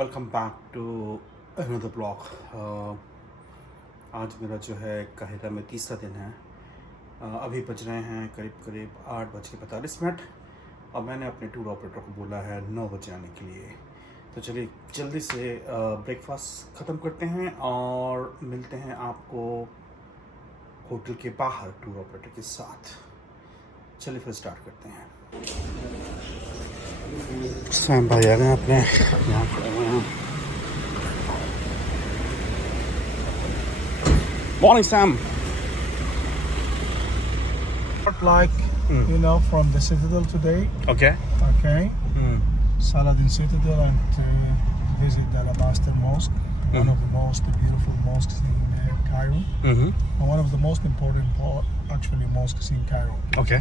Welcome back to another blog. आज मेरा जो है काहिरा में तीसरा दिन है। अभी बज रहे हैं करीब 8:45 और मैंने अपने टूर ऑपरेटर को बोला है 9 बजे आने के लिए। तो चलिए जल्दी से ब्रेकफास्ट ख़त्म करते हैं और मिलते हैं आपको होटल के बाहर टूर ऑपरेटर के साथ। चलिए फिर स्टार्ट करते हैं। सैम भाई आ गए अपने यहाँ खड़े हुए हैं। Morning Sam. Like you know, from the Citadel today. Okay. Saladin Citadel and visit the Al Mosque, one of the most beautiful mosques in Cairo, and one of the most important actually mosques in Cairo. Okay.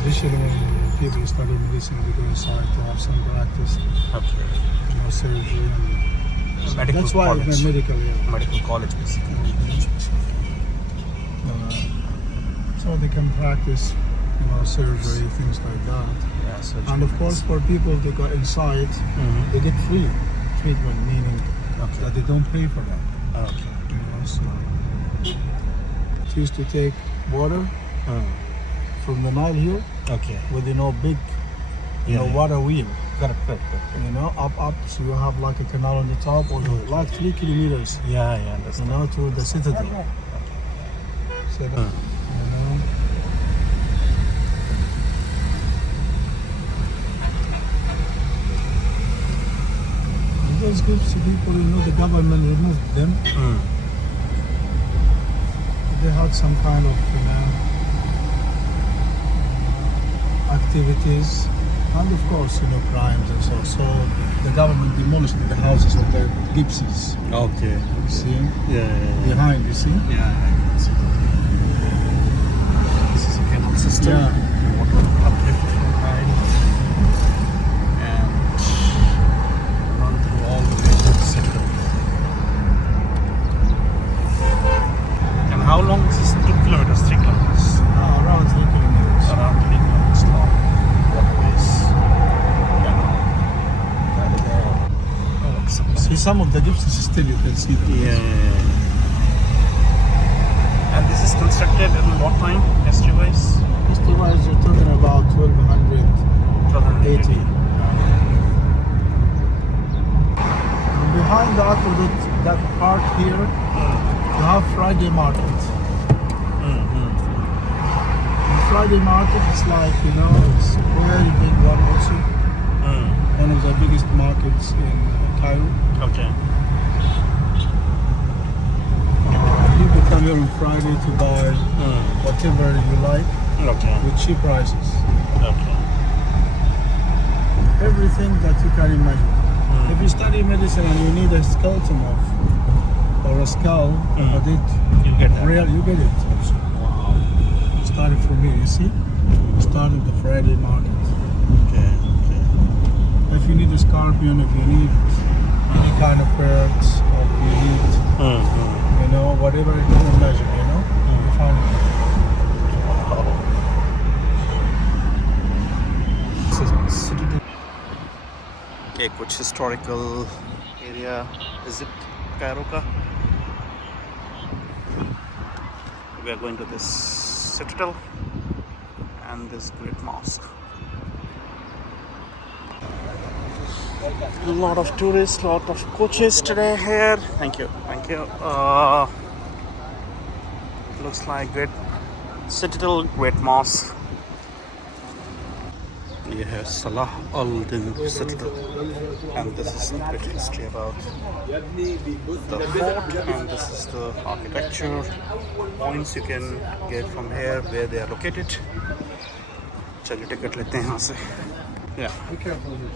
Especially when people study medicine, they go inside to have some practice, Okay. surgery. And Medical that's why college. medical college basically. So they can practice, surgery, things like that. Yeah, surgery. And of course, for people to go inside, they get free treatment, meaning that they don't pay for that. Okay. So it used to take water from the Nile here Okay. with big water wheel. Correct. Up, so you have like a canal on the top, or like 3 kilometers, Yeah, understand. to the citadel. So that, those groups of people, the government removed them. They had some kind of, activities, and of course, crimes and so. So the government demolished the houses of the gypsies. Okay. You see, Yeah. behind, you see. Yeah. This is a canal system. Yeah. Water uplift from Nile and run through all the way to the citadel. And how long is this? 2 kilometers, 3 kilometers? Around 3 kilometers. Around 3 kilometers long. Waterways. See, some of the gypsies still you can see them. Yeah. And this is constructed in what time, history-wise? History-wise, you're talking about 1280. And behind that part here, you have Friday market. The Friday market is like, it's a very big one also. One of the biggest markets in Cairo. Okay. People come here on Friday to buy whatever you like Okay. with cheap prices. Okay. Everything that you can imagine. If you study medicine and you need a skeleton or a skull of it, You get that. real, you get it. Wow. Starting from here, you see? Starting the Friday market. Okay. If you need a scorpion, if you need any kind of birds, or if you need, whatever you can imagine, you find it. Okay, कुछ historical area visit Cairo का. We are going to this citadel and this great mosque. A lot of tourists, lot of coaches today here. Thank you. Looks like great citadel, great mosque. ये है Salah al-Din Citadel, and this is a bit history about the fort, and this is the architecture points you can get from here where they are located. चलिए ticket लेते हैं यहाँ से. Yeah. Be careful here.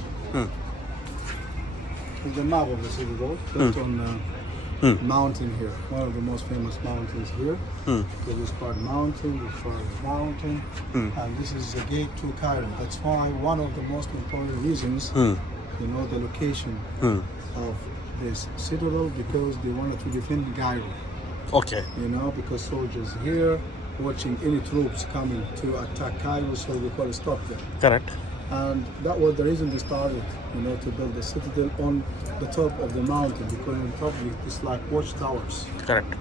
There's a map of the citadel built on mountain here. One of the most famous mountains here. There's this part mountain, this part mountain, and this is the gate to Cairo. That's why one of the most important reasons, the location of this citadel, because they wanted to defend Cairo. Okay. Because soldiers here, watching any troops coming to attack Cairo, so they call it stop there. Correct. And that was the reason they started, to build the citadel on the top of the mountain, because on top it's like watchtowers. Correct.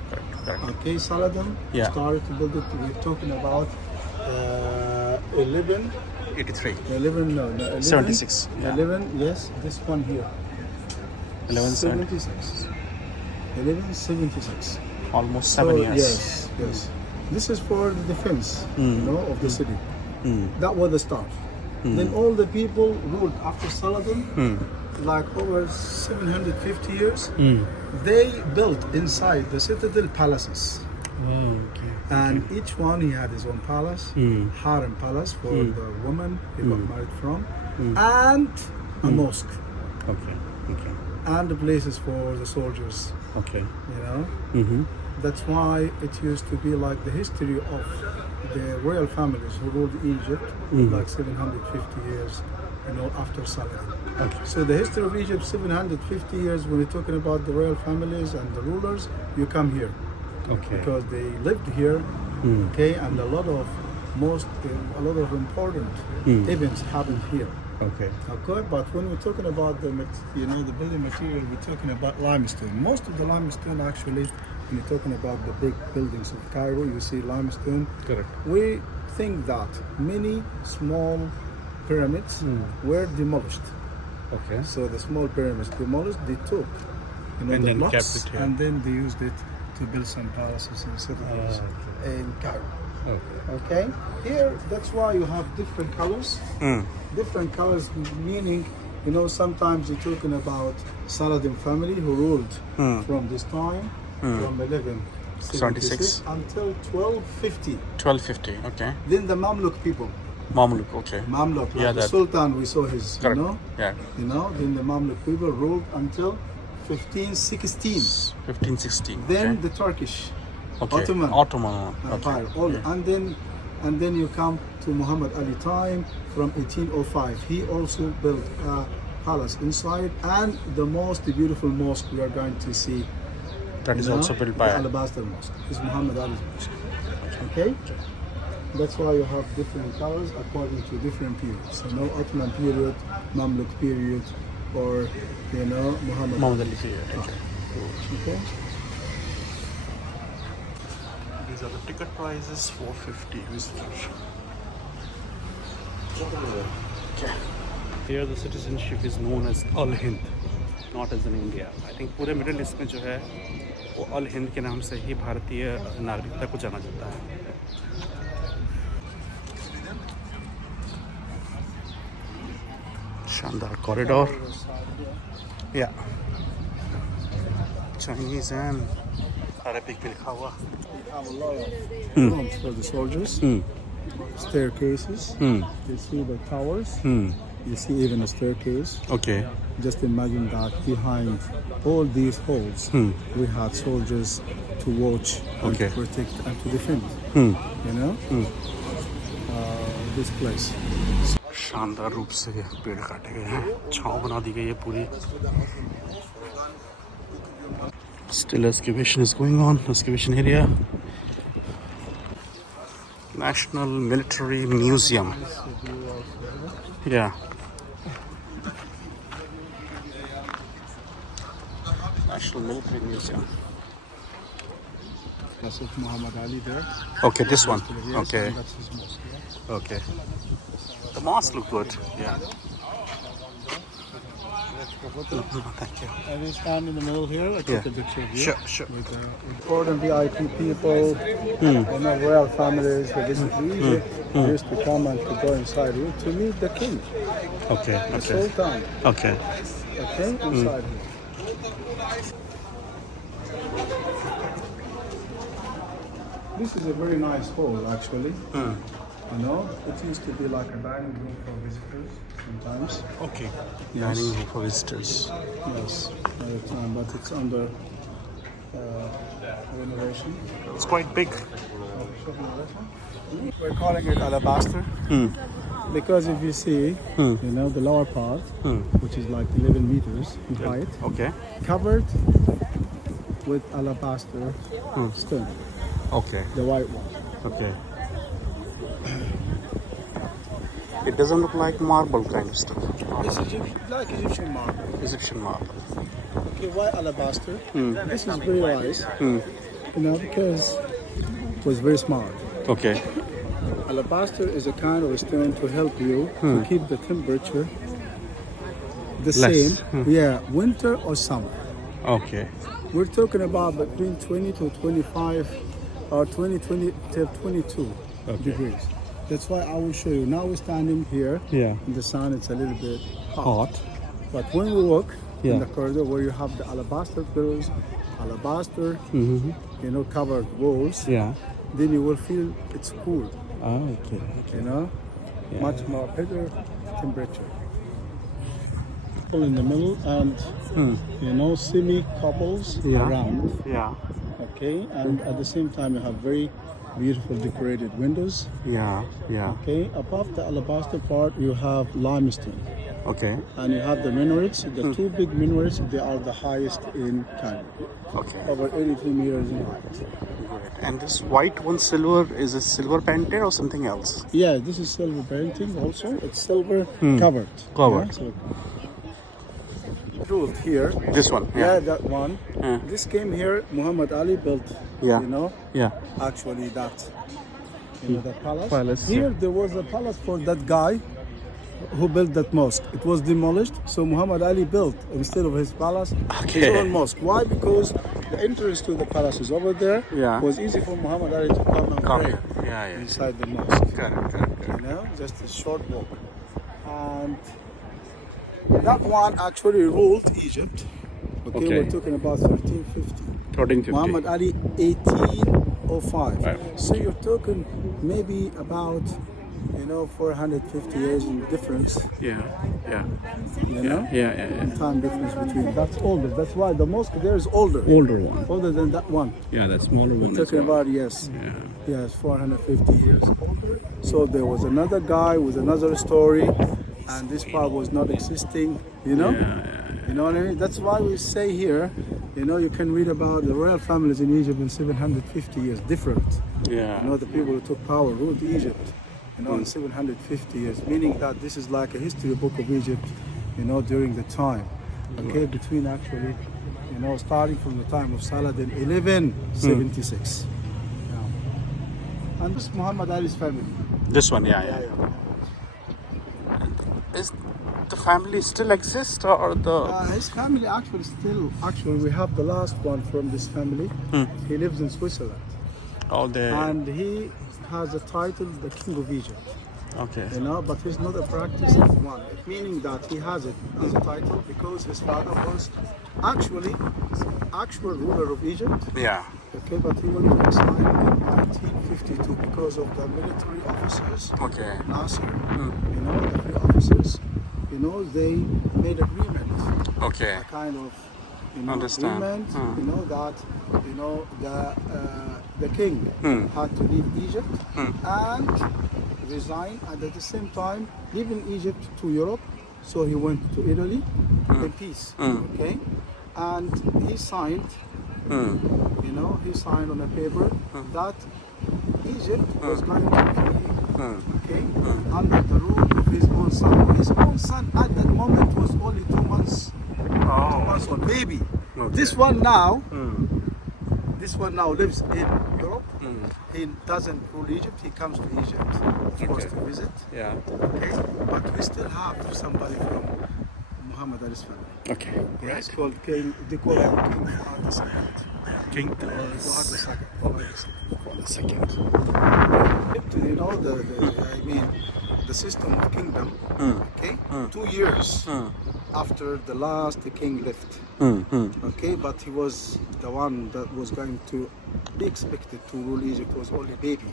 Okay, Saladin started to build it. We're talking about 83. 76. Yeah. 11, yes, this one here. 1176. 1176. Almost 7 years. Yes. This is for the defense, of the city. That was the start. Then all the people ruled after Saladin, like over 750 years. They built inside the citadel palaces. And each one he had his own palace, harem palace for the woman he got married from, and a mosque. Okay. And the places for the soldiers. Okay. That's why it used to be like the history of the royal families who ruled Egypt like 750 years, after Saladin. Okay. So the history of Egypt, 750 years, when you're talking about the royal families and the rulers, you come here. Okay. Because they lived here, okay, and a lot of important events happened here. Okay. Okay, but when we're talking about the building material, we're talking about limestone. Most of the limestone, actually, when you're talking about the big buildings of Cairo, you see limestone. Correct. We think that many small pyramids were demolished. Okay. So the small pyramids demolished, they took And the then blocks, kept it here. and then they used it to build some palaces and citadels in Cairo. Okay. Here, that's why you have different colors. Different colors meaning, sometimes you're talking about Saladin family who ruled from this time, from 1176 until 1250. 1250. Okay. Then the Mamluk people. Mamluk. Okay. Mamluk, like Yeah, the that- Sultan, we saw his, Correct. Yeah. Then the Mamluk people ruled until 1516. 1516. Then okay. the Turkish, Okay. Ottoman Okay. Empire, and then you come to Muhammad Ali time from 1805. He also built a palace inside, and the most beautiful mosque we are going to see. That is also built by the Alabaster Mosque. Is Muhammad Ali's mosque. Okay. That's why you have different colors according to different periods. Ottoman period, Mamluk period, or Muhammad Ali period. Okay. These are the ticket prices, 450 visitor. Okay. Here the citizenship is known as Al Hind, not as in India. I think पूरे middle east में जो है वो अल हिंद के नाम से ही भारतीय नागरिकता को जाना जाता है. शानदार corridor. Yeah. Chinese and Arabic में लिखा हुआ. We have a lot of rooms for the soldiers, staircases. You see the towers. You see even a staircase. Okay. Just imagine that behind all these halls, we had soldiers to watch and to protect and to defend. This place. शानदार रूप से पेड़ काटे गए हैं, छांव बना दी गई है पूरी. Still excavation is going on, excavation area. National Military Museum. Yeah. National Military Museum. That's of Muhammad Ali there. Okay, this one. Yes, Okay. and that's his mosque. Yeah. Okay. The mosque look good. Yeah. Thank you. And we stand in the middle here. I take a picture of you. Sure. With important VIP people, royal families who visit Egypt, used to come and to go inside here to meet the king, Okay. the Okay. Sultan. Okay. Okay, inside here. This is a very nice hall, actually. It used to be like a dining room for visitors sometimes. Okay. Yes. Dining room for visitors. Yes, at the time, but it's under renovation. It's quite big. We're calling it alabaster because if you see, the lower part, which is like 11 meters in height, Okay. covered with alabaster stone, Okay. the white one. Okay. It doesn't look like marble kind of stuff. It's like Egyptian marble. Egyptian marble. Okay, why alabaster? This is very nice. Because it was very smart. Okay. Alabaster is a kind of stone to help you to keep the temperature the Less. same. Yeah, winter or summer. Okay. We're talking about between 20 to 25 or 20 to 22 degrees. That's why I will show you. Now we're standing here Yeah. in the sun. It's a little bit hot. Hot. But when we walk in Yeah. the corridor where you have the alabaster pillars, alabaster, covered walls, Yeah. then you will feel it's cool, Okay. much more better temperature. People in the middle and, semi couples Yeah. around, Yeah. okay? And at the same time, you have very beautiful decorated windows, Yeah. Yeah. okay? Above the alabaster part, you have limestone. Okay. And you have the minarets, the two big minarets, they are the highest in Cairo, Okay. over 83 meters in height. Great. And this white one, silver, is it silver painted or something else? Yeah, this is silver painting also. It's silver covered. Covered. Yeah, silver. Ruled here. This one. Yeah, Yeah. that one. Yeah. This came here, Muhammad Ali built, Yeah. Yeah. actually that, the palace. Palace, Here yeah. there was a palace for that guy who built that mosque. It was demolished, so Muhammad Ali built, instead of his palace, his Okay. own mosque. Why? Because the entrance to the palace is over there. Yeah. It was easy for Muhammad Ali to come and pray Yeah. Yeah. inside the mosque. Correct. Just a short walk. And that one actually ruled Egypt. Okay, Okay. we're talking about 1350. 1350. Muhammad Ali 1805. So you're talking maybe about 450 years in difference. Yeah. Yeah. Yeah. In time difference between. That's older. That's why the mosque there is older. Older one. Older than that one. Yeah, that smaller one. We're talking about yes. Yes, 450 years older. So there was another guy with another story, and this part was not existing. You know what I mean? That's why we say here, you can read about the royal families in Egypt in 750 years different. Yeah. The people who took power ruled Egypt, in 750 years, meaning that this is like a history book of Egypt, during the time. Okay, between actually, starting from the time of Saladin, 1176. And this is Muhammad Ali's family. This one, yeah. Is the family still exist or the? His family actually we have the last one from this family. He lives in Switzerland. Oh, they. And he has a title, the King of Egypt. Okay. But he's not a practicing one, meaning that he has it as a title because his father was actually actual ruler of Egypt. Yeah. Okay, but he went to exile in 1952 because of the military officers. Okay. Nasser, the three officers, they made agreement. Okay. A kind of Understand. agreement, that the king had to leave Egypt and resign, and at the same time leaving Egypt to Europe. So he went to Italy in peace. Okay, and he signed. He signed on a paper that Egypt was going to be under the rule of his own son. His own son at that moment was only 2 months. 2 months old, baby. Okay. This one now lives in Europe. He doesn't rule Egypt. He comes to Egypt, of course, to visit. Yeah. Okay, but we still have somebody from Muhammad Ali's family. Okay. Yeah, it's called King. They call him King Fuad II. King Fuad II. II. The system of kingdom. Okay, 2 years after the last king left. Okay, but he was the one that was going to be expected to rule Egypt. Was only baby.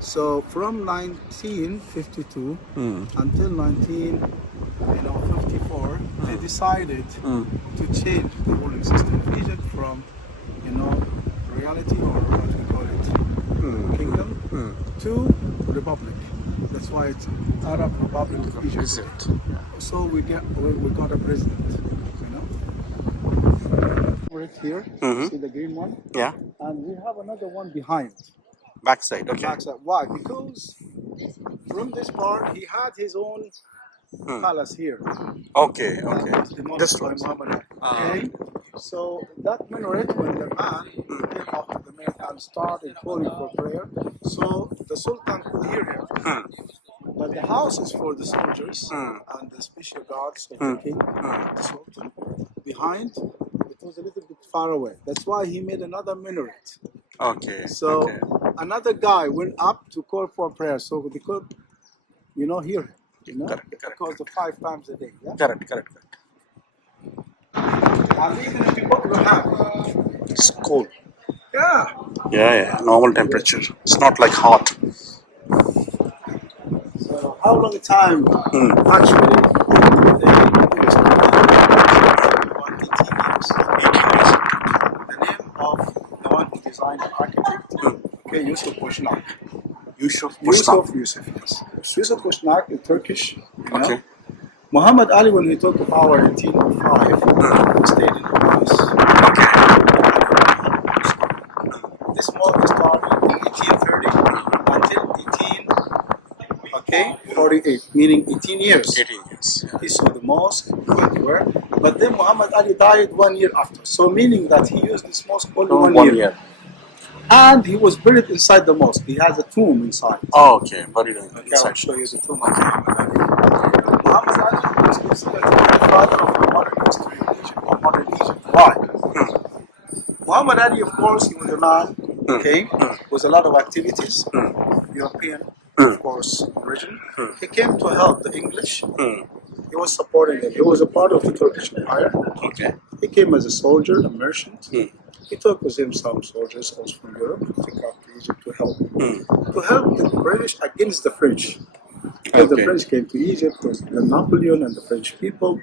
So from 1952 until 1954, they decided to change the ruling system of Egypt from, reality or what we call it, kingdom, to republic. That's why it's Arab Republic of Egypt. So we got a president. Right here, see the green one? Yeah. And we have another one behind. Backside. Okay. Backside. Why? Because from this part, he had his own palace here. Okay. That Okay. was demolished This by one. Muhammad Ali. Okay? So that minaret, when the man came after the minaret and started calling for prayer, so the Sultan could hear him. But the house is for the soldiers and the special guards of the king, the Sultan. Behind, it was a little bit far away. That's why he made another minaret. Okay. So Okay. another guy went up to call for prayer, so they could, hear him. Correct. Because the 5 times a day. Yeah? Correct. And even if you put your hand, It's cool. yeah. Yeah. Normal temperature. It's not like hot. So how long a time actually they used about 18 years. 18 years. The name of the one who designed the architect, okay, Yusuf Bushnak. Yusuf Bushnak. Yusuf, yes. Yusuf Bushnak, the Turkish. Okay. Muhammad Ali, when he took power in 1805, he stayed in the palace. Okay. This mosque started in 1830 until 1848, meaning 18 years. 18 years. He saw the mosque everywhere. But then Muhammad Ali died 1 year after. So meaning that he used this mosque only 1 year. And he was buried inside the mosque. He has a tomb inside. Oh, okay. Buried Okay, inside. I'll show you the tomb of Muhammad Ali. Muhammad Ali was considered the father of the modern history of Egypt, or modern Egypt. Why? Muhammad Ali, of course, he was a man, okay, with a lot of activities, European, of course, origin. He came to help the English. He was supporting them. He was a part of the Turkish Empire. Okay. He came as a soldier, a merchant. He took with him some soldiers also from Europe to come to Egypt to help. To help the British against the French. Because the French came to Egypt with the Napoleon and the French people.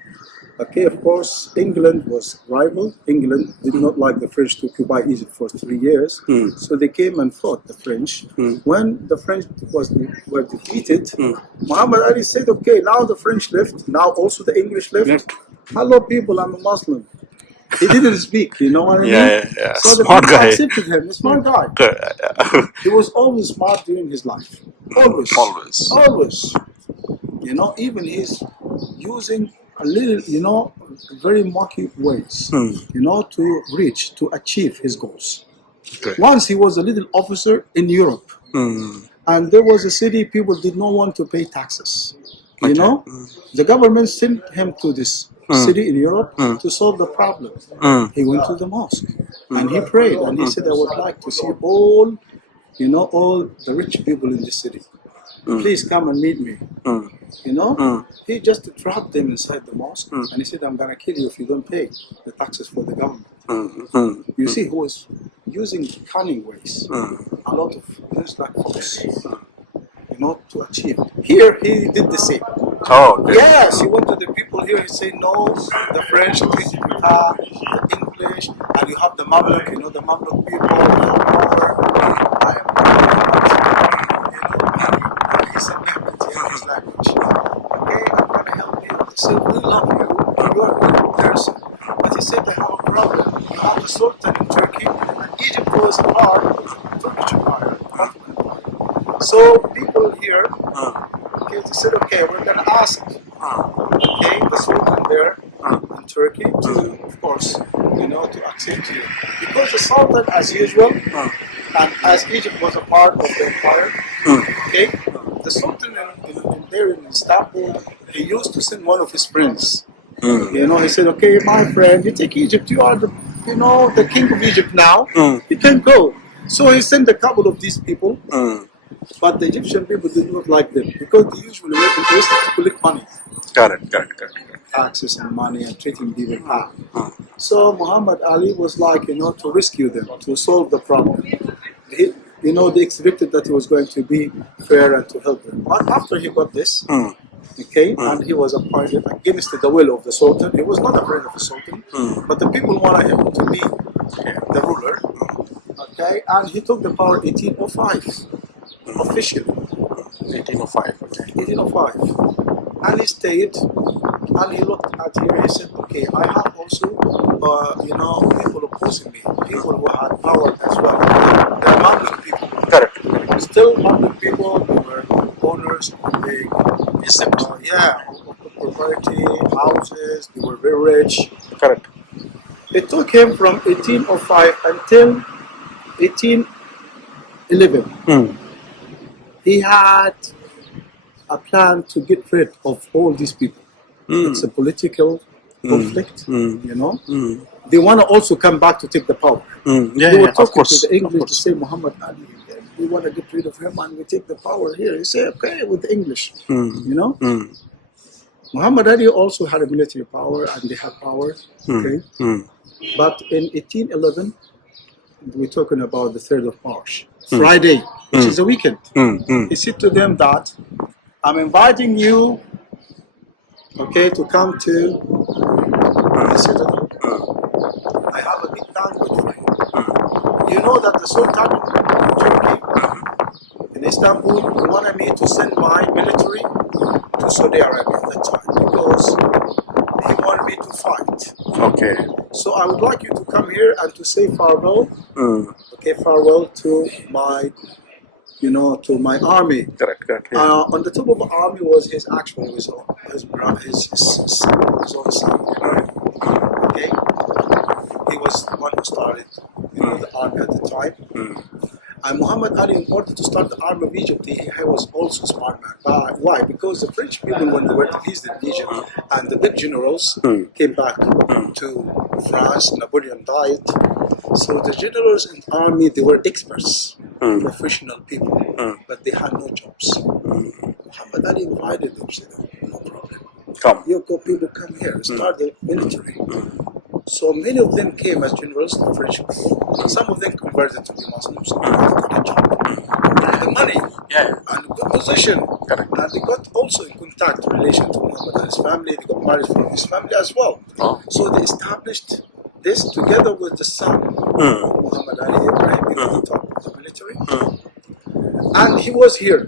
Okay, of course, England was rival. England did not like the French to occupy Egypt for 3 years. So they came and fought the French. When the French were defeated, Muhammad Ali said, okay, now the French left, now also the English left. Hello people, I'm a Muslim. He didn't speak, you know what I mean? Yeah. So the Smart people guy. accepted him, a smart guy. He was always smart during his life. Always. You know, even he's using a little, very murky ways, to achieve his goals. Okay. Once he was a little officer in Europe, and there was a city people did not want to pay taxes. You know, the government sent him to this city in Europe to solve the problem. He went to the mosque and he prayed and he said, I would like to see all the rich people in the city. Please come and meet me. He just trapped them inside the mosque and he said, I'm going to kill you if you don't pay the taxes for the government. You see, he was using cunning ways, a lot of things like this, to achieve. Here, he did the same. Oh, okay. Yes, he went to the people here, he said, no, the French treated you hard, the English, and you have the Mamluk, the Mamluk people, I am he said, in his language. Okay, I'm going to help you. He said, we love you, you are a good person. But he said, I have a problem. You have the Sultan in Turkey, and Egypt was a part of the Turkish Empire. So people here, okay, they said, okay, we're going to ask, the Sultan there in Turkey to, of course, to accept you. Because the Sultan, as usual, and as Egypt was a part of the empire, okay, the Sultan there in Istanbul, he used to send one of his friends. He said, okay, my friend, you take Egypt, you are the king of Egypt now, you can go. So he sent a couple of these people. But the Egyptian people did not like them because they usually were interested to collect money. Got it. Taxes and money and treating people bad. So Muhammad Ali was like, to rescue them, to solve the problem. They expected that he was going to be fair and to help them. But after he got this, and he was appointed against the will of the Sultan. He was not afraid of the Sultan, but the people wanted him to be the ruler. And he took the power 1805. Officially. 1805, okay. 1805. And he stayed, and he looked at here, he said, okay, I have also, people opposing me, people who had power as well. The Mamluk people. Correct. Still 100 people were owners of big, Egypt. of property, houses. They were very rich. Correct. It took him from 1805 until 1811. He had a plan to get rid of all these people. It's a political conflict, you know. They want to also come back to take the power. They were talking to the English to say Muhammad Ali, we want to get rid of him and we take the power here. He said, okay, with the English, you know. Muhammad Ali also had a military power and they had power, okay. But in 1811, we're talking about the 3rd of March, Friday, which is a weekend. He said to them that I'm inviting you, okay, to come to the citadel. I have a big banquet for you. You know that the Sultan of Turkey in Istanbul wanted me to send my military to Saudi Arabia at that time because he wanted me to fight. Okay. So I would like you to come here and to say farewell. Okay, farewell to my, you know, to my army. Correct. On the top of the army was his son, his own son. Okay, he was the one who started, you know, the army at the time. And Muhammad Ali, in order to start the army of Egypt, he was also a smart man. Why? Because the French people, when they were visiting Egypt, and the big generals came back to France, Napoleon died. So the generals in the army, they were experts, professional people, but they had no jobs. Muhammad Ali invited them, said, no problem. Come. You people come here, start the military. So many of them came as generals, the French people. Some of them converted to be Muslims, and got a job, the money, and good position. Correct. And they got also in contact, relation to Muhammad Ali's family. They got married from his family as well. So they established this together with the son of Muhammad Ali, Ibrahim, on the top of the military. And he was here.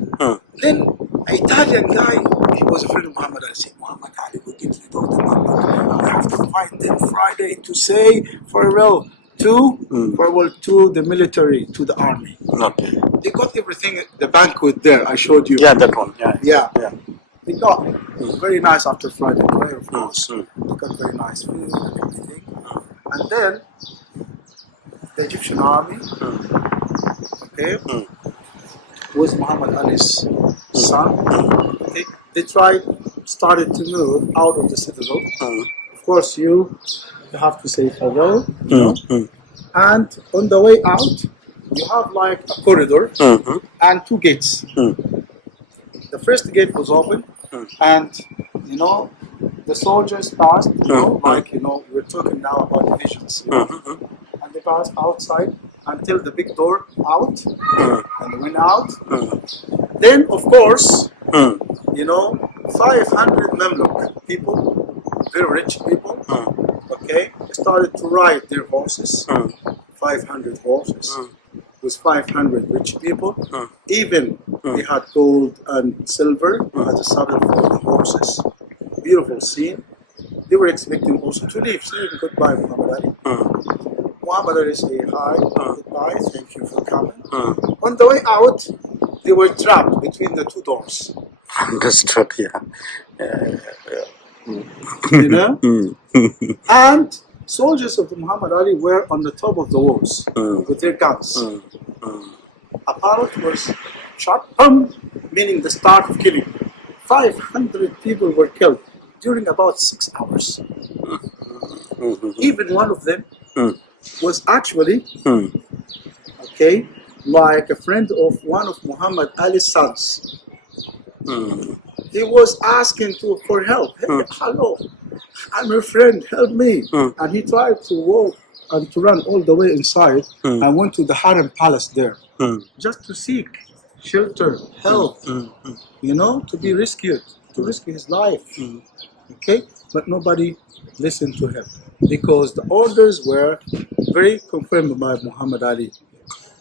Then an Italian guy, he was a friend of Muhammad Ali, said, Muhammad Ali will get rid of the number. We have to invite them Friday to say farewell to the military, to the army. Okay. They got everything, the banquet there, I showed you. Yeah, that one. Yeah. They got very nice after Friday prayer, of course. They got very nice food and everything. And then the Egyptian army, okay, with Muhammad Ali's son, okay, they started to move out of the citadel. Of course, you have to say farewell, you know? And on the way out, you have like a corridor and 2 gates. The first gate was open, and you know, the soldiers passed, you know, like, you know, we're talking now about divisions, you know, and they passed outside until the big door out, and they went out. Then, of course, you know, 500 Mamluk people, very rich people, okay, started to ride their horses, 500 horses, with 500 rich people. Even they had gold and silver as a saddle for the horses. Beautiful scene. They were expecting also to leave, saying goodbye, Muhammad Ali. Muhammad Ali said hi, goodbye, thank you for coming. On the way out, they were trapped between the 2 doors. Understood. You know? And soldiers of Muhammad Ali were on the top of the walls with their guns. A parrot was shot, meaning the start of killing. 500 people were killed during about 6 hours. Even one of them was actually, okay, like a friend of one of Muhammad Ali's sons. He was asking for help. Hey, hello, I'm your friend, help me. And he tried to walk and to run all the way inside and went to the Harem Palace there just to seek shelter, help, you know, to be rescued, to rescue his life. Okay, but nobody listened to him because the orders were very confirmed by Muhammad Ali.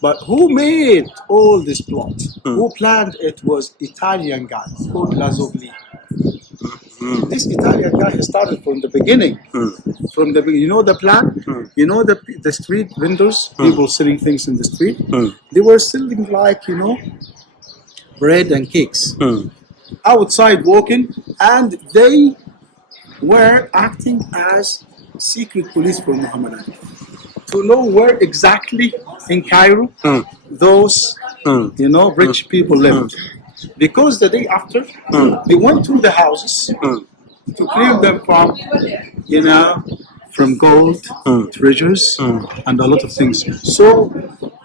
But who made all this plot? Who planned it was Italian guy called Lazogli. This Italian guy, he started from the beginning. From the beginning, you know the plan? You know the street vendors, people selling things in the street? They were selling like, you know, bread and cakes. Outside walking, and they were acting as secret police for Muhammad Ali. To know where exactly in Cairo those, you know, rich people lived. Because the day after, they went to the houses to clear them from, you know, from gold, treasures, and a lot of things. So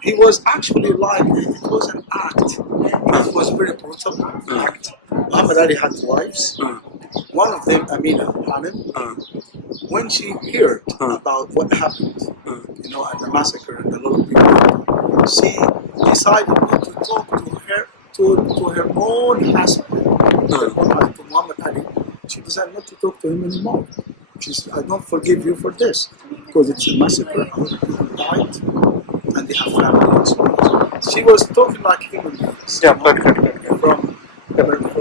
he was actually like, it was an act. It was a very brutal act. Muhammad Ali had wives. One of them, Amina Hanem, when she heard about what happened, you know, at the massacre and a lot of people, she decided not to talk to her own husband, to Muhammad Ali. She decided not to talk to him anymore. She said, I don't forgive you for this, because it's a massacre, a lot of people died, and they have family and so on. She was talking like human beings. Yeah,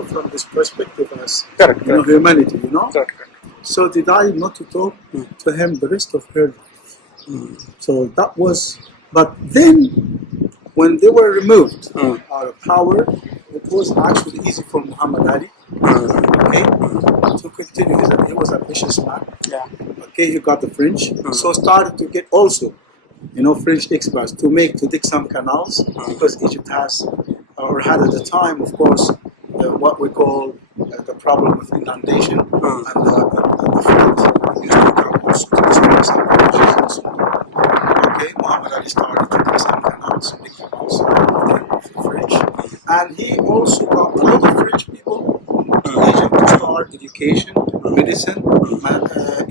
from this perspective as you know, humanity, you know? So they died not to talk to him the rest of her life. So that was, but then when they were removed out of power, it was actually easy for Muhammad Ali, okay, to continue. He was a ambitious man. Okay, he got the French, so started to get also, you know, French experts to dig some canals, because Egypt has, or had at the time, of course, what we call the problem with inundation, and the flood used to come also to destroy some villages and so on. Okay, Muhammad Ali started to dig some canals, big canals, of the French, and he also got a lot of French people to Egypt to start education, medicine,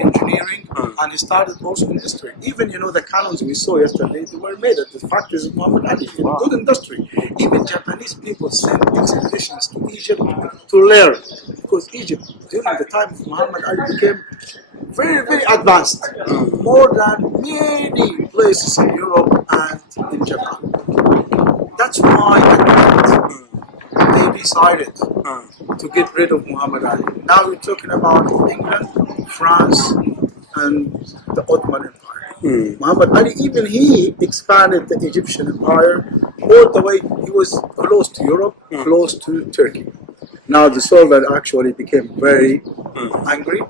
engineering, and he started also industry. Even, you know, the cannons we saw yesterday, they were made at the factories of Muhammad Ali, in good industry. Even Japanese people sent expeditions to Egypt to learn, because Egypt, during the time of Muhammad Ali, became very, very advanced, more than many places in Europe and in Japan. That's why they decided to get rid of Muhammad Ali. Now we're talking about England, France, and the Ottoman Empire. Muhammad Ali, even he expanded the Egyptian empire all the way. He was close to Europe, close to Turkey. Now the Sultan actually became very angry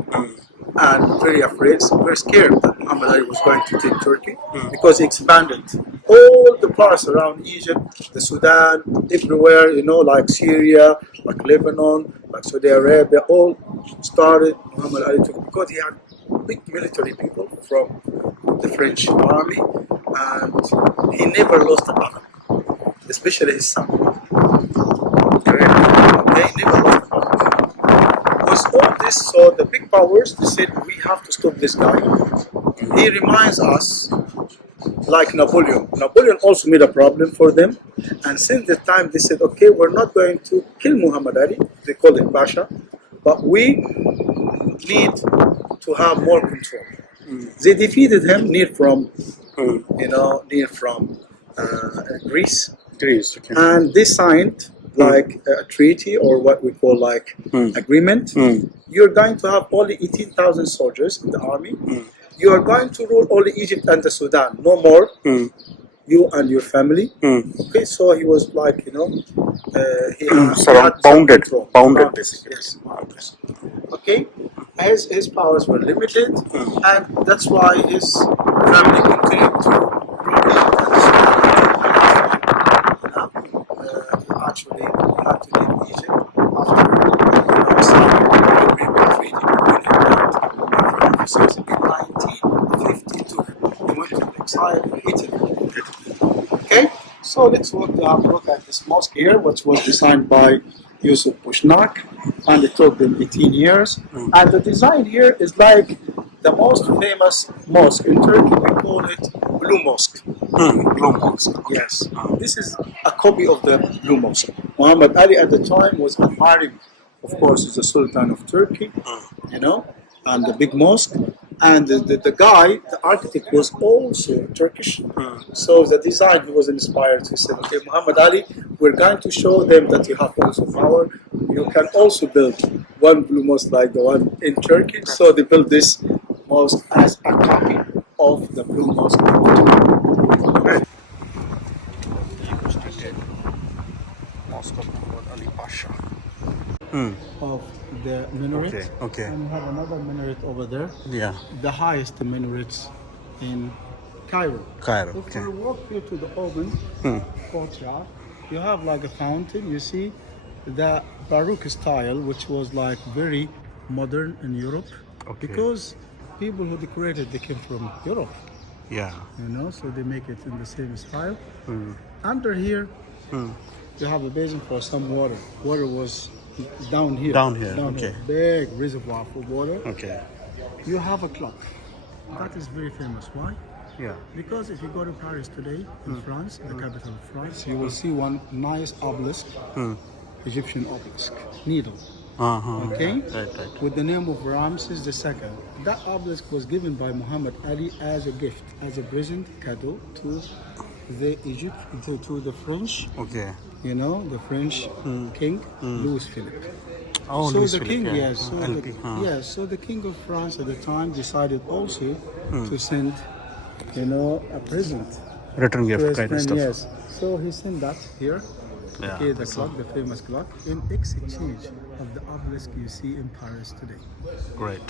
and very afraid, very scared that Muhammad Ali was going to take Turkey, because he expanded all the parts around Egypt, the Sudan, everywhere, you know, like Syria, like Lebanon, like Saudi Arabia, all started Muhammad Ali to, because he had big military people from the French army, and he never lost a battle, especially his son. Okay, never lost a battle. Because all this, so the big powers, they said, we have to stop this guy. He reminds us like Napoleon. Napoleon also made a problem for them, and since the time they said, okay, we're not going to kill Muhammad Ali, they called him Pasha, but we need to have more control. They defeated him near from, Greece, okay. and they signed like a treaty, or what we call like agreement. You're going to have only 18,000 soldiers in the army. You are going to rule only Egypt and the Sudan, no more. You and your family. Okay, so he was like, he had bounded basically. Yes, okay. His powers were limited, and that's why his family continued to rule Egypt and the Sudan. Actually had to leave Egypt after signing the agreement treaty between him and the officers in 1952. He went to exile in Italy. Okay, so let's look at this mosque here, which was designed by Yusuf Bushnak, and it took them 18 years. And the design here is like the most famous mosque in Turkey. We call it Blue Mosque. Blue Mosque. Yes, this is a copy of the Blue Mosque. Muhammad Ali at the time was admiring, of course, the Sultan of Turkey, and the big mosque. And the guy, the architect, was also Turkish. So the design, he was inspired. He said, okay, Muhammad Ali we're going to show them that you have also power. You can also build one blue mosque like the one in Turkey. So they built this mosque as a copy of the blue mosque. Mosque of Muhammad Ali Pasha. Of the minaret. Okay, okay. And we have another minaret over there. Yeah. The highest minarets in Cairo. Cairo, If okay. you walk here to the open courtyard, you have like a fountain. You see the Baroque style, which was like very modern in Europe. Okay. Because people who decorated, they came from Europe, Yeah. you know, so they make it in the same style. Under here, you have a basin for some water. Water was down here. Down here, okay. Big reservoir for water. Okay. You have a clock. That is very famous. Why? Yeah. Because if you go to Paris today, in France, the capital of France, you will see one nice obelisk, Egyptian obelisk, needle, okay, Right. with the name of Ramses II. That obelisk was given by Muhammad Ali as a gift, as a present cadeau to the to the French, Okay. you know, the French king, Louis Philippe. Oh, So Louis the Philippe, king, yeah. yes, so LP, so the king of France at the time decided also to send, you know, a present Return to gift his kind of friend. stuff. Yes, so he sent that here. Yeah, Okay, the that's clock, the famous clock, in exchange of the obelisk you see in Paris today. Great.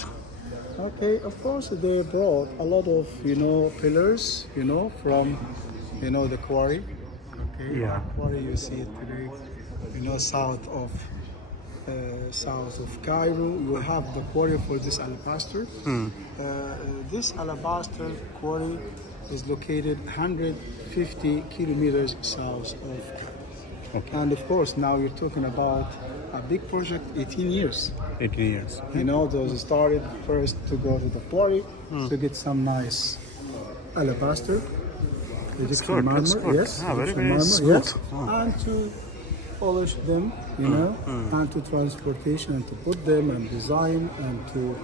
Okay, of course they brought a lot of, you know, pillars, you know, from, you know, the quarry. Okay, Yeah. quarry you see it today, you know, south of Cairo. You have the quarry for this alabaster. This alabaster quarry is located 150 kilometers south of Cairo. Okay. And of course, now you're talking about a big project, 18 years. 18 years. You know, those started first to go to the quarry to get some nice alabaster, Egyptian marmor, looks good. yes, Ah, very, Egyptian very marmor, smooth. yes, and to polish them, you know, and to transportation and to put them and design and to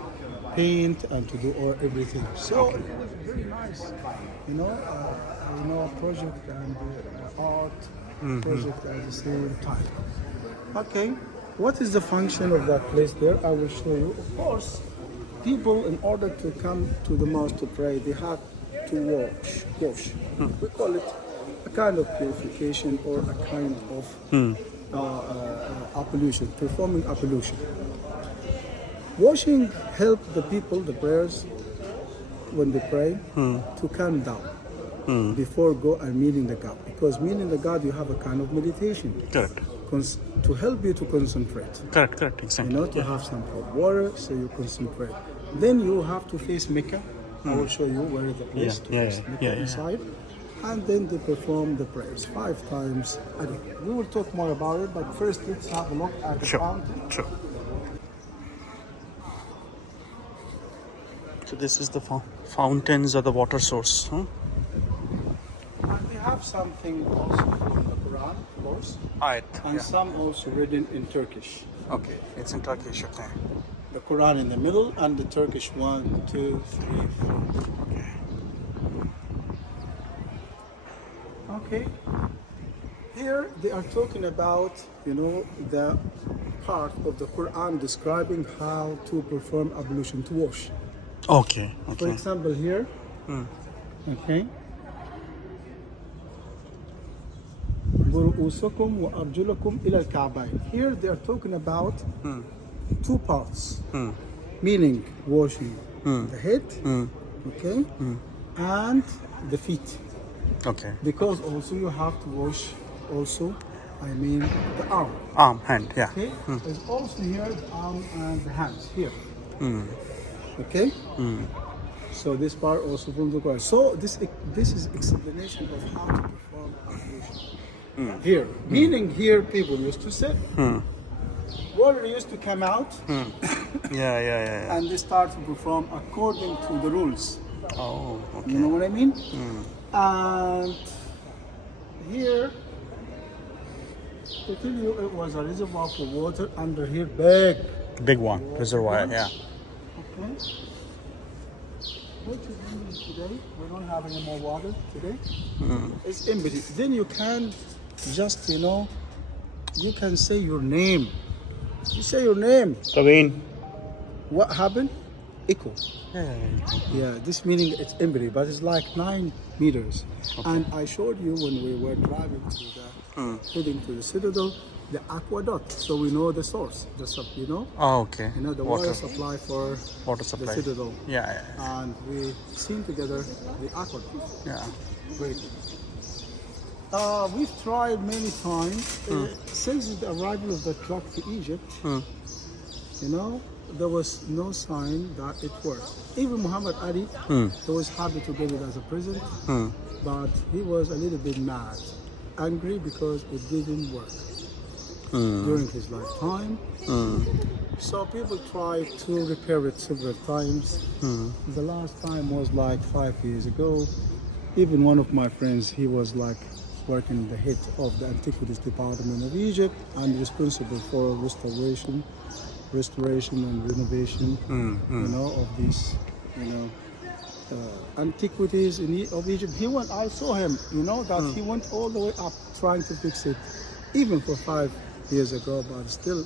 paint and to do all everything. So it was very nice, you know, a project and art project at the same time. Okay, what is the function of that place there? I will show you. Of course, people, in order to come to the mosque to pray, they have to wash. We call it a kind of purification or a kind of ablution, performing ablution. Washing helps the people, the prayers, when they pray, to calm down before go and meeting the God. Because meeting the God, you have a kind of meditation. Correct. To help you to concentrate. Correct. You Exactly. know, to have some hot water so you concentrate. Then you have to face Mecca. I will show you where is the place to face Mecca inside. And then they perform the prayers 5 times a day. We will talk more about it, but first let's have a look at the fountain. Sure. So this is the fountains or the water source, huh? And we have something also from the Quran, of course, Ayat. and some also written in Turkish. Okay, it's in Turkish, okay. The Quran in the middle and the Turkish 1, 2, 3, 4. Okay. Okay. Here they are talking about, you know, the part of the Quran describing how to perform ablution, to wash. Okay. For example, here, okay. برؤوسكم وأرجلكم إلى الكعبين. Here they are talking about 2 parts, meaning washing the head, okay, and the feet. Okay. Because also you have to wash also, I mean, the arm. Arm, hand, yeah. Okay. There's also here the arm and the hands here. Okay. So this part also from the Quran. So this is explanation of how to perform ablution. Here, meaning here people used to sit. Water used to come out. Yeah. And they start to perform according to the rules. Oh, okay. You know what I mean? And here, to tell you, it was a reservoir for water under here, Big one, reservoir, yeah. Okay. What you do today, we don't have any more water today. It's empty. Then you can just, you know, you can say your name. You say your name. Kaveen. What happened? Echo. Yeah. Yeah, this meaning it's empty, but it's like 9 meters. Okay. And I showed you when we were driving to the, heading to the citadel, the aqueduct, so we know the source, you know? Oh, okay. You know, the water supply for Water supply. the citadel. Yeah. And we seen together the aqueduct. Yeah. Great. We've tried many times since the arrival of the truck to Egypt. You know, there was no sign that it worked. Even Muhammad Ali, he was happy to get it as a present, but he was a little bit mad, angry because it didn't work during his lifetime. So people tried to repair it several times. The last time was like 5 years ago. Even one of my friends, he was like working the head of the antiquities department of Egypt and responsible for restoration and renovation, you know, of these, you know, antiquities of Egypt. I saw him, you know, that he went all the way up trying to fix it, even for 5 years ago, but still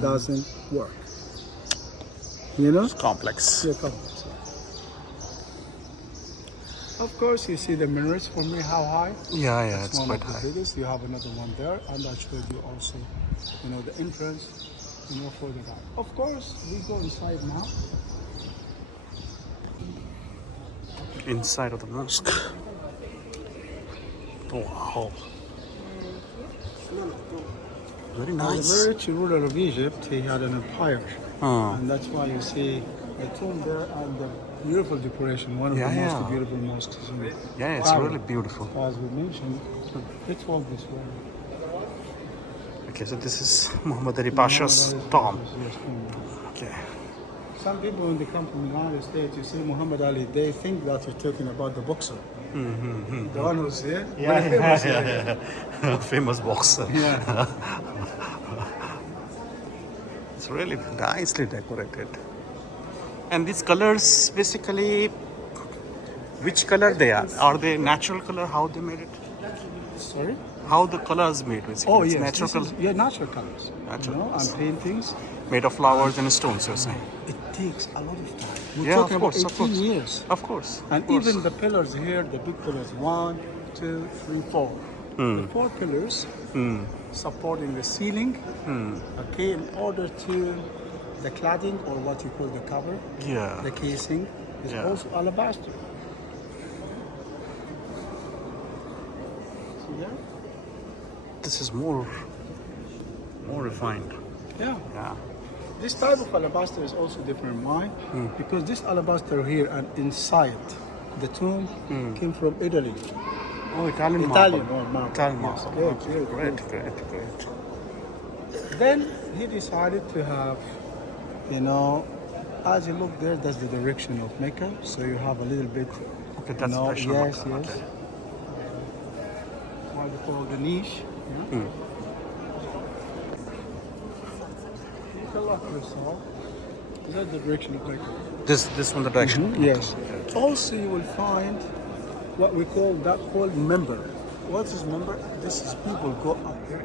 doesn't work. You know? It's complex. Yeah, complex. Of course, you see the minarets for me, how high? Yeah, It's it's one quite of the high. biggest. You have another one there, and I showed you also, you know, the entrance, you know, further down. Of course, we go inside now. Inside of the mosque. Wow. Very The nice. very rich ruler of Egypt, he had an empire, and that's why you see the tomb there and the beautiful decoration. One of the most beautiful mosques in the Yeah, it's Cairo. really beautiful. As we mentioned, it's all this way. Okay, so this is Muhammad Ali Pasha's tomb. Yes, Okay. some people, when they come from the United States, you say Muhammad Ali, they think that you're talking about the boxer. The one who's here. Famous boxer. Yeah. It's really nicely decorated. And these colors, basically, which color they are? Are they natural color? How they made it? Sorry? How the colors made, basically? Oh, It's yes. natural color. Yeah, natural colors. Natural you know, colors. and paintings. Made of flowers and stones, you're saying? It takes a lot of time. We're Yeah, talking of course, about 18 years. Of course. And of course. even the pillars here, the big pillars, 1, 2, 3, 4. The 4 pillars supporting the ceiling, okay, in order to the cladding, or what you call the cover, Yeah. the casing, is also alabaster. See there? This is more refined. Yeah. Yeah. This type of alabaster is also different. Why? Because this alabaster here and inside the tomb came from Italy. Oh, Italian Italian marble. marble. Italian Yes, marble. great, Okay, great, great. Then he decided to have, you know, as you look there, that's the direction of Mecca. So you have a little bit, Okay, that's you know, direction of yes, Mecca, yes. okay. What we call the niche. Yeah? Look a lot yourself. Is that the direction of Mecca? This one the direction. Yes. Also, you will find what we call member. What is member? This is people go up there.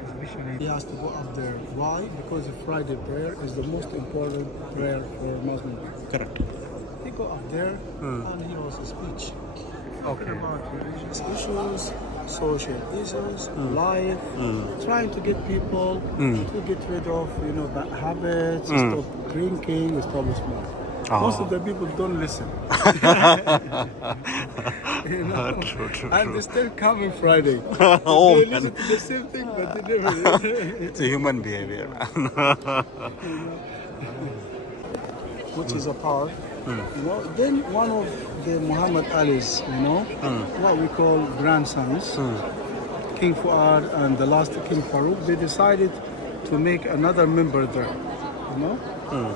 He has to go up there. Why? Because the Friday prayer is the most important prayer for Muslims. Correct. He go up there and he was a speech. Okay. About religious issues, social issues, life, trying to get people to get rid of, you know, bad habits, stop drinking, stop smoking. Most of the people don't listen. You know? True. And they still come on Friday. Oh, They man. listen to the same thing, but they never. It's a human behavior, man. Which is a part. You know, then one of the Muhammad Ali's, you know, what we call grandsons, King Fuad and the last King Farouk, they decided to make another member there. You know,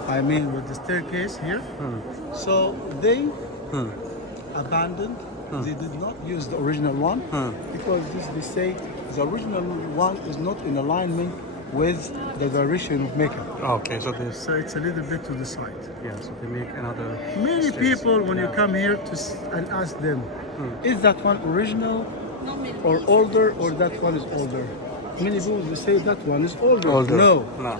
I mean with the staircase here. So they abandoned. They did not use the original one because they say the original one is not in alignment with the direction of Mecca. Okay, so this. So it's a little bit to the side. Yeah, so they make another. Many stairs. people, when you come here and ask them, is that one original or older, or that one is older. Many people will say that one is older. Older. No, No.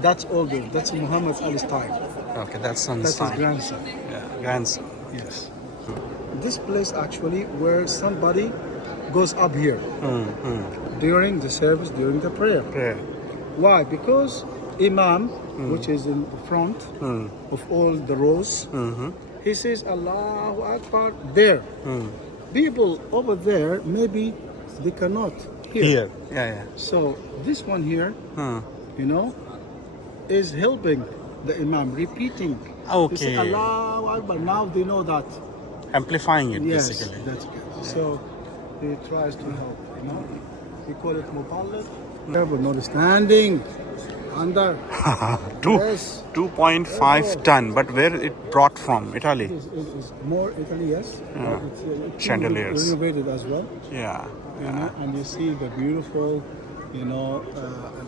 that's older. That's Muhammad Ali's time. Okay, that's son's That's his time. grandson. Yeah, grandson. Yes. This place actually where somebody goes up here during the service, during the prayer. Yeah. Why? Because Imam, which is in the front of all the rows, he says Allahu Akbar there. People over there, maybe they cannot hear. Here. Yeah, So this one here, yeah. you know, is helping the Imam, repeating. They say Okay. Allahu Akbar. Now they know that. Amplifying it, Yes, basically. that's good. So he tries to help, you know. We call it Mutallib. Careful, not standing. Under. Yes. 2.5 ton, but where it brought from? Italy. It is more Italy, yes. Yeah. It's Chandeliers. renovated as well. Yeah. You know, and you see the beautiful, you know,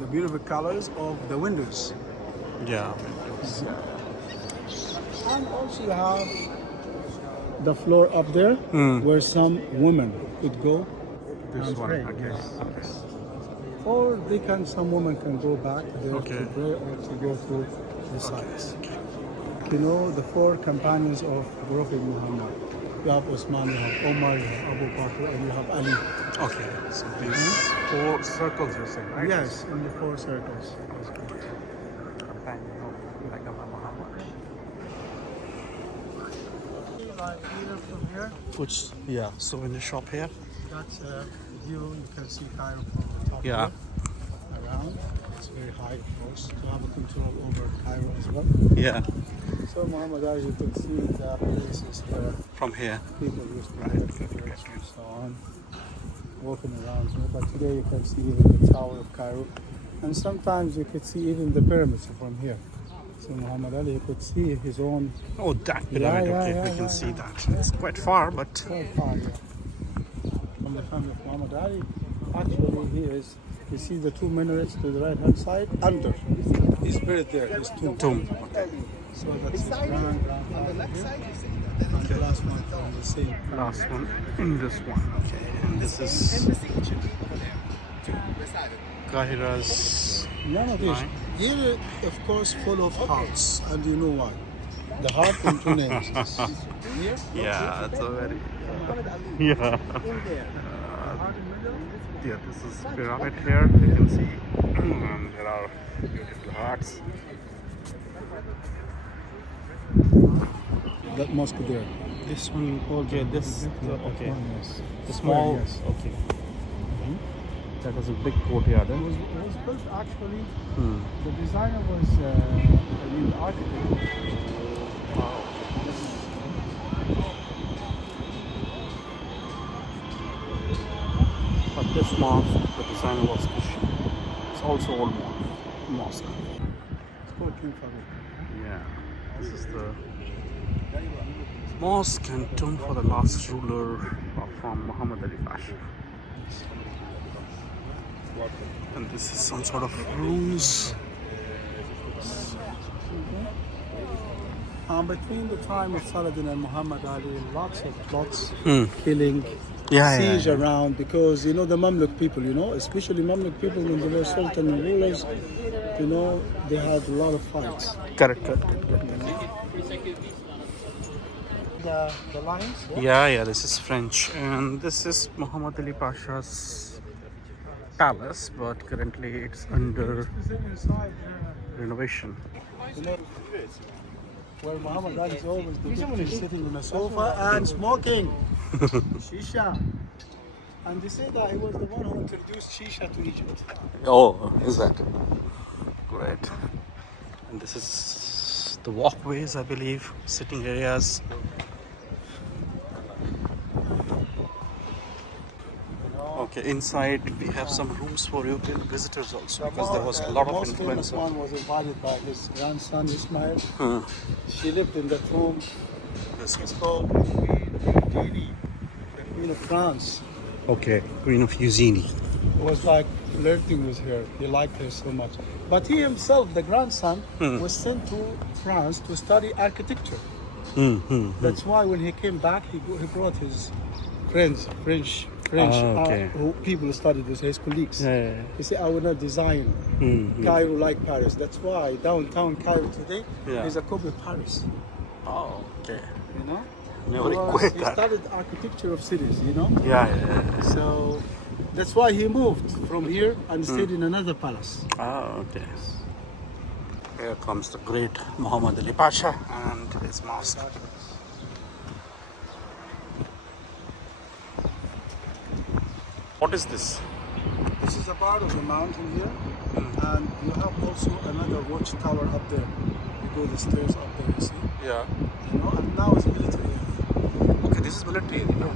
the beautiful colors of the windows. Yeah. And also you have the floor up there where some women could go This and one. pray. Okay. Yes. Okay. Or some women can go back there Okay. to pray or to go through the sites. You know, the four companions of Prophet Muhammad. You have Osman, you have Omar, you have Abu Bakr, and you have Ali. Okay. So these 4 circles you're saying, right? Yes, in the 4 circles. Companion of like Muhammad. Like either from here, Which, yeah, souvenir shop here. that's a view. You can see Cairo from the top. Yeah. Here, around. It's very high, of course, to have a control over Cairo as well. Yeah. So Muhammad Ali, you can see the places where From here. people used to Right, live, good, good, and so on, walking around. But today you can see even the Tower of Cairo, and sometimes you could see even the pyramids from here. So Muhammad Ali, you could see his own Oh, that pyramid. yeah, Okay, yeah, we can yeah, see yeah. that. It's quite far, but quite far here. From the family of Muhammad Ali. Actually, you see the 2 minarets to the right hand side under. He's buried there, his tomb. Okay. So that's his grandfather here. And the last one from the same. Last one in this one. Okay. And this is Kahira's. None of this. Here, of course, full of hearts, and you know why. The heart in 2 names. Here, Yeah, it's a very. Yeah. in there. Heart in middle. Yeah, this is pyramid here. You can see there are beautiful hearts. That mosque there. This one, okay, this, okay. Yes. The small, Yes. okay. That was a big courtyard. It was built actually. Hmm. The designer was the architect. But this mosque, the designer was Christian. It's also old mosque. It's called King Farouk. Yeah, this is the mosque and tomb for the last ruler from Muhammad Ali Pasha. And this is some sort of rooms. Between the time of Saladin and Muhammad Ali, lots of plots, Hmm. killing, Yeah, siege yeah, yeah. around, because you know the Mamluk people, you know, especially Mamluk people when they were sultan and rulers, you know, they had a lot of fights. Correct. The lines? Yeah, this is French. And this is Muhammad Ali Pasha's palace, but currently it's under Inside, renovation. you know, where Muhammad Ali is always depicted sitting on a sofa and smoking shisha. And they say that he was the one who introduced shisha to Egypt. Oh, is that great? And this is the walkways, I believe, sitting areas. Okay, inside we have some rooms for your visitors also, because there was a lot The of most famous influence. one was invited by his grandson Ismail. Huh. She lived in that room. This It's is called Eugenie, the Queen of France. okay, Queen of Eugenie. It was like flirting with her. He liked her so much. But he himself, the grandson, was sent to France to study architecture. That's why when he came back, he brought his friends, French French okay. who people studied with his colleagues. Yeah. He said, I will not design Cairo like Paris. That's why downtown Cairo today Yeah. is a copy of Paris. Oh, okay. You know? Never Because quit he that. studied architecture of cities, you know? Yeah. So that's why he moved from here and stayed in another palace. Oh, okay. Here comes the great Muhammad Ali Pasha and his mosque. What is this? This is a part of the mountain here, and you have also another watchtower up there. You go the stairs up there, you see? Yeah. You know, and now it's military area. Okay, this is military area now.